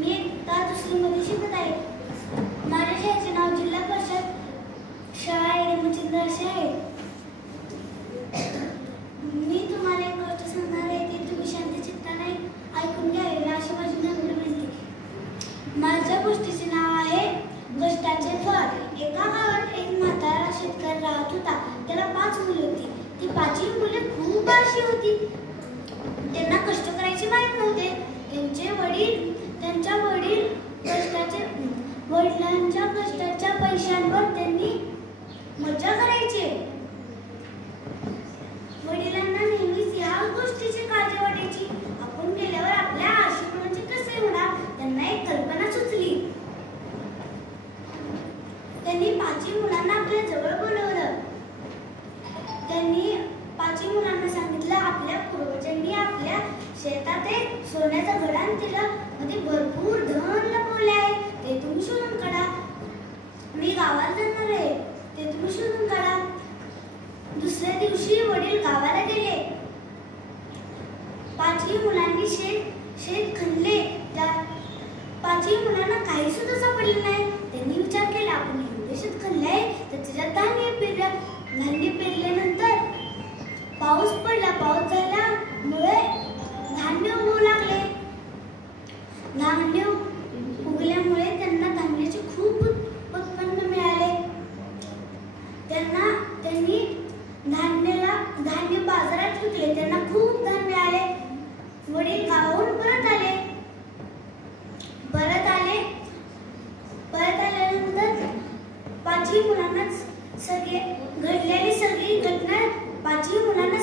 मी इयत्ता दुसरीमध्ये शिकत आहे. माझ्या शाळेचे नाव जिल्हा परिषद शाळा येडमचिंद्र असे आहे. मी तुम्हाला एक गोष्ट सांगणार आहे ती तुम्ही शांत चित्ताने ऐकून घ्यावी अशी माझी नम्र विनंती. माझ्या गोष्टीचे नाव आहे कष्टाचे फळ. एका गावात एक म्हातारा शेतकरी राहत होता. त्याला 5 मुले होती. ती 5ही मुले खूप आळशी होती. त्यांना कष्ट करायचे माहीत नव्हते. वडिलांच्या कष्टाच्या पैशांवर त्यांनी मजा करायचे. वडिलांना नेहमीच या गोष्टीची काळजी वाटायची, आपण गेल्यावर आपल्या आळशी मुलांचे कसे होणार. त्यांना एक कल्पना सुचली. त्यांनी 5ही मुलांना आपल्या जवळ बोलवलं. त्यांनी 5ही मुलांना सांगितलं, आपल्या पूर्वजांनी आपल्या शेतात एक सोन्याचा घडा आणला, मध्ये भरपूर धन लपवले आहे, ते तुम्ही शोधून काढा. मी गावात जाणार आहे, ते तुम्ही शोधून काढा. दुसऱ्या दिवशी वडील गावाला गेले. 5ही मुलांनी शेत खणले. त्या 5ही मुलांना काही सुद्धा सापडले नाही. त्यांनी विचार केला, आपण एवढे शेत खणले आहे तर त्याच्यात धान्य पेरलं. धान्य पेरल्यानंतर पाऊस पडला. पाऊस झाल्यामुळे धान्य उगवू लागले. धान्य उगल्यामुळे त्यांना धान्याचे खूप उत्पन्न मिळाले. त्यांनी धान्य बाजारात विकले. त्यांना खूप धन मिळाले. वडील गावाहून परत आल्यानंतर 5ही मुलांना घडलेली सगळी घटना 5ही मुलांना